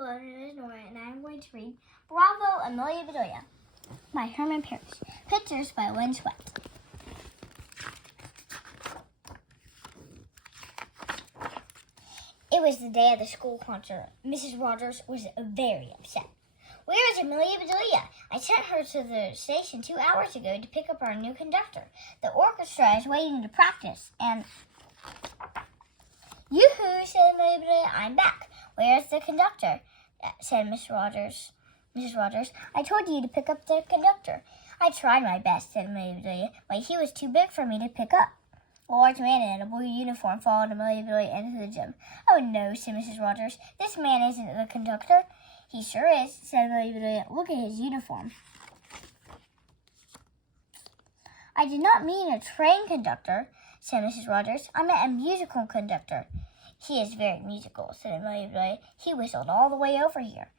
Hello, my name is Norah, and I am going to read Bravo, Amelia Bedelia by Herman Parish. Pictures by Lynn. It was the day of the school concert. Mrs. Rogers was very upset. "Where is Amelia Bedelia? I sent her to the station 2 hours ago to pick up our new conductor. The orchestra is waiting to practice, and..." "Yoo-hoo," said Amelia Bedelia. "I'm back. Where's the conductor?" said Mrs. Rogers. "I told you to pick up the conductor." "I tried my best," said Amelia Bedelia, "but he was too big for me to pick up." A large man in a blue uniform followed Amelia Bedelia into the gym. "Oh, no," said Mrs. Rogers. "This man isn't the conductor." "He sure is," said Amelia Bedelia. "Look at his uniform." "I did not mean a train conductor," said Mrs. Rogers. "I meant a musical conductor." "He is very musical," said Amelia Bedelia. "He whistled all the way over here."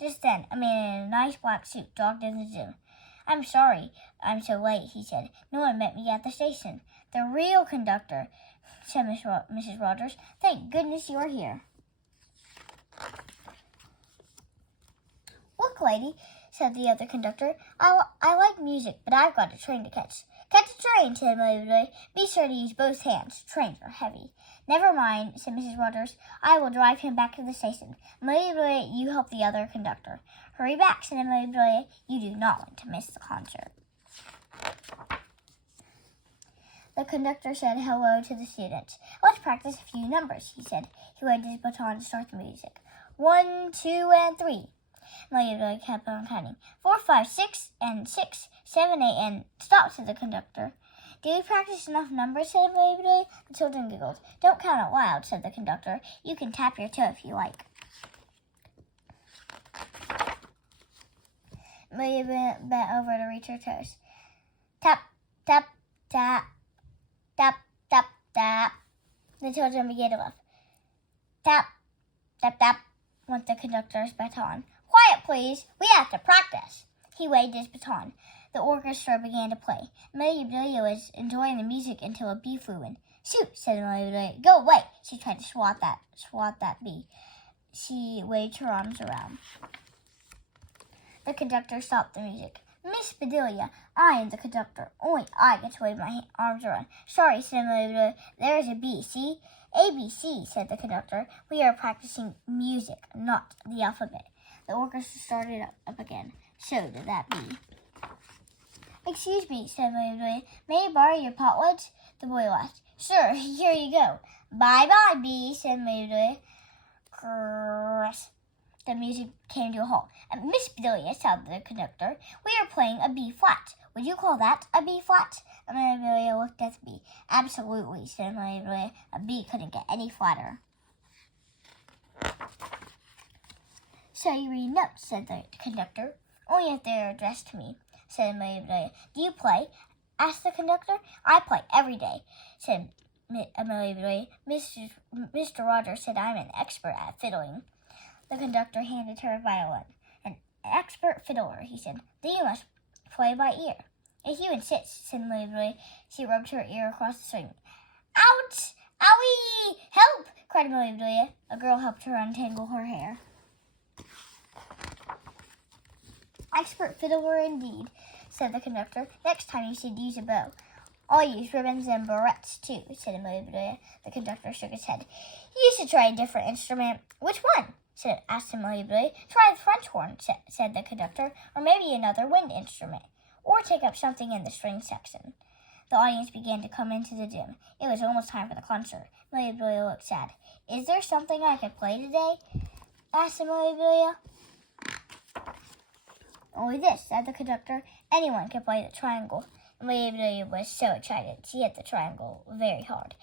Just then, a man in a nice black suit jogged in the gym. "I'm sorry I'm so late," he said. "No one met me at the station." "The real conductor," said Mrs. Rogers. "Thank goodness you are here." "Look, lady," said the other conductor. I like music, but I've got a train to catch." "Catch a train," said Amelia Bedelia. "Be sure to use both hands. Trains are heavy." "Never mind," said Mrs. Rogers. "I will drive him back to the station. Amelia Bedelia, you help the other conductor." "Hurry back," said Amelia Bedelia. "You do not want to miss the concert." The conductor said hello to the students. "Let's practice a few numbers," he said. He waved his baton to start the music. 1, 2, and 3. Amelia Bedelia kept on counting. 4, 5, 6, and 6, 7, 8, and stop, said the conductor. "Did we practice enough numbers?" said Amelia Bedelia. The children giggled. "Don't count out loud," said the conductor. "You can tap your toe if you like." Amelia bent over to reach her toes. Tap, tap, tap, tap, tap, tap. The children began to laugh. Tap, tap, tap, went the conductor's baton. "Quiet, please. We have to practice." He waved his baton. The orchestra began to play. Amelia Bedelia was enjoying the music until a bee flew in. "Shoot," said Amelia Bedelia. "Go away." She tried to swat that bee. She waved her arms around. The conductor stopped the music. "Miss Bedelia, I am the conductor. Only I get to wave my arms around." "Sorry," said Amelia Bedelia. "There is a B, see?" "ABC," said the conductor. "We are practicing music, not the alphabet." The orchestra started up again. So did that bee. "Excuse me," said Amelia Bedelia. "May I borrow your potwoods?" The boy laughed. "Sure, here you go." "Bye-bye, bee," said Amelia Bedelia. Crrrr. The music came to a halt. "Miss Bedelia," said the conductor, "we are playing a B flat. Would you call that a B flat?" Amelia Bedelia looked at the bee. "Absolutely," said Amelia Bedelia. "A bee couldn't get any flatter." "So you read notes," said the conductor. "Only if they are addressed to me," said Amelia Bedelia. "Do you play?" asked the conductor. "I play every day," said Amelia Bedelia. Mr. Rogers said I'm an expert at fiddling." The conductor handed her a violin. "An expert fiddler," he said. "Then you must play by ear." "If you insist," said Amelia Bedelia. She rubbed her ear across the string. "Ouch! Owie! Help!" cried Amelia Bedelia. A girl helped her untangle her hair. "Expert fiddler indeed," said the conductor. "Next time you should use a bow." "I'll use ribbons and barrettes too," said Amelia Bedelia. The conductor shook his head. "You should try a different instrument." "Which one?" asked Amelia Bedelia. "Try the French horn," said the conductor, "or maybe another wind instrument, or take up something in the string section." The audience began to come into the gym. It was almost time for the concert. Amelia Bedelia looked sad. "Is there something I could play today?" asked Amelia Bedelia. "Only this," said the conductor. "Anyone can play the triangle." Amelia Bedelia was so excited. She hit the triangle very hard.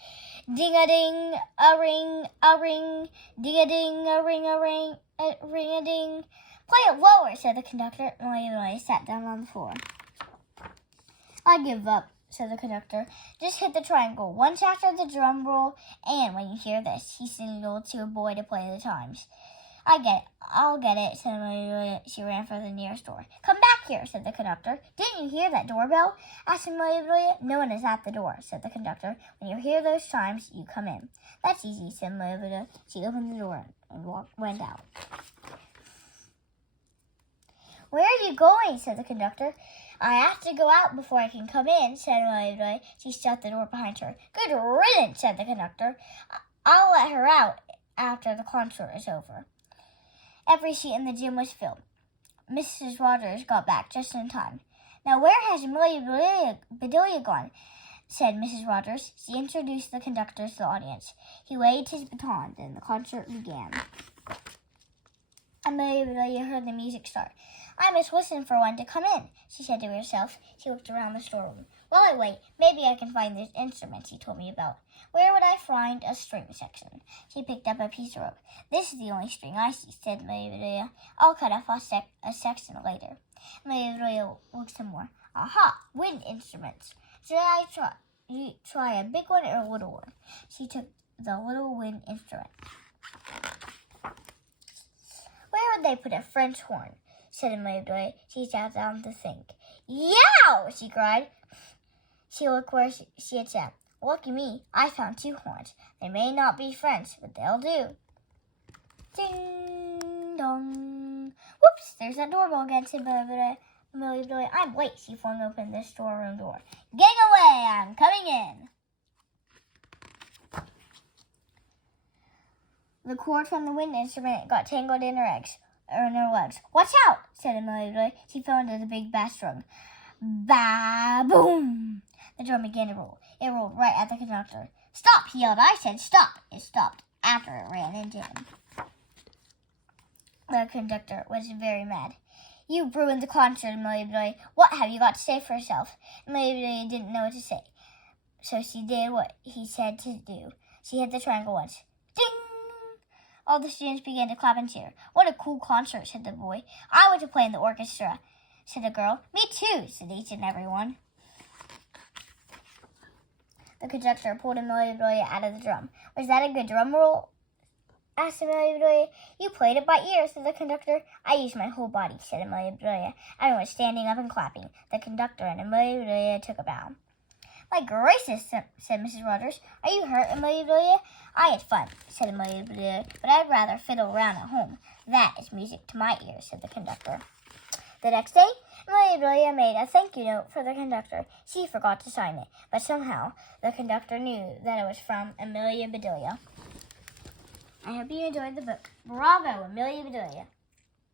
"Ding-a-ding, a-ring, a-ring, ding-a-ding, a-ring, a-ring, a-ring-a-ding." "Play it lower," said the conductor. Amelia Bedelia sat down on the floor. "I give up," said the conductor. "Just hit the triangle once after the drum roll, and when you hear this," he signaled to a boy to play the chimes. I'll get it," said Amelia. She ran for the nearest door. "Come back here," said the conductor. "Didn't you hear that doorbell?" asked Amelia. "No one is at the door," said the conductor. "When you hear those chimes, you come in." "That's easy," said Amelia. She opened the door and went out. "Where are you going?" said the conductor. "I have to go out before I can come in," said Amelia Bedelia. She shut the door behind her. "Good riddance," said the conductor. "I'll let her out after the concert is over." Every seat in the gym was filled. Mrs. Rogers got back just in time. "Now where has Amelia Bedelia gone?" said Mrs. Rogers. She introduced the conductor to the audience. He waved his baton, then the concert began. Amelia Bedelia heard the music start. "I must listen for one to come in," she said to herself. She looked around the storeroom. "While I wait, maybe I can find those instruments he told me about. Where would I find a string section?" She picked up a piece of rope. "This is the only string I see," said Amelia Bedelia. "I'll cut off a section later." Amelia Bedelia looked some more. "Aha! Wind instruments. Should I try a big one or a little one?" She took the little wind instrument. "Where would they put a French horn?" said Amelia Bedelia. She sat down to think. "Yow!" she cried. She looked where she had sat. "Lucky me, I found 2 horns. They may not be French, but they'll do." Ding dong. "Whoops, there's that doorbell again," said Amelia Bedelia. "I'm late." She flung open the storeroom door. "Gang away, I'm coming in." The cord from the wind instrument got tangled in her legs. "Watch out!" said Amelia Bedelia. She fell into the big bass drum. Ba-boom! The drum began to roll. It rolled right at the conductor. "Stop!" he yelled. "I said stop!" It stopped after it ran into him. The conductor was very mad. "You ruined the concert, Amelia Bedelia. What have you got to say for yourself?" Amelia Bedelia didn't know what to say, so she did what he said to do. She hit the triangle once. Ding! All the students began to clap and cheer. "What a cool concert," said the boy. "I want to play in the orchestra," said the girl. "Me too," said each and every one. The conductor pulled Amelia Bedelia out of the drum. "Was that a good drum roll?" asked Amelia Bedelia. "You played it by ear," said the conductor. "I used my whole body," said Amelia Bedelia. Everyone was standing up and clapping. The conductor and Amelia Bedelia took a bow. "My gracious," said Mrs. Rogers. "Are you hurt, Amelia Bedelia?" "I had fun," said Amelia Bedelia, "but I'd rather fiddle around at home. That is music to my ears," said the conductor. The next day, Amelia Bedelia made a thank you note for the conductor. She forgot to sign it, but somehow the conductor knew that it was from Amelia Bedelia. I hope you enjoyed the book. Bravo, Amelia Bedelia.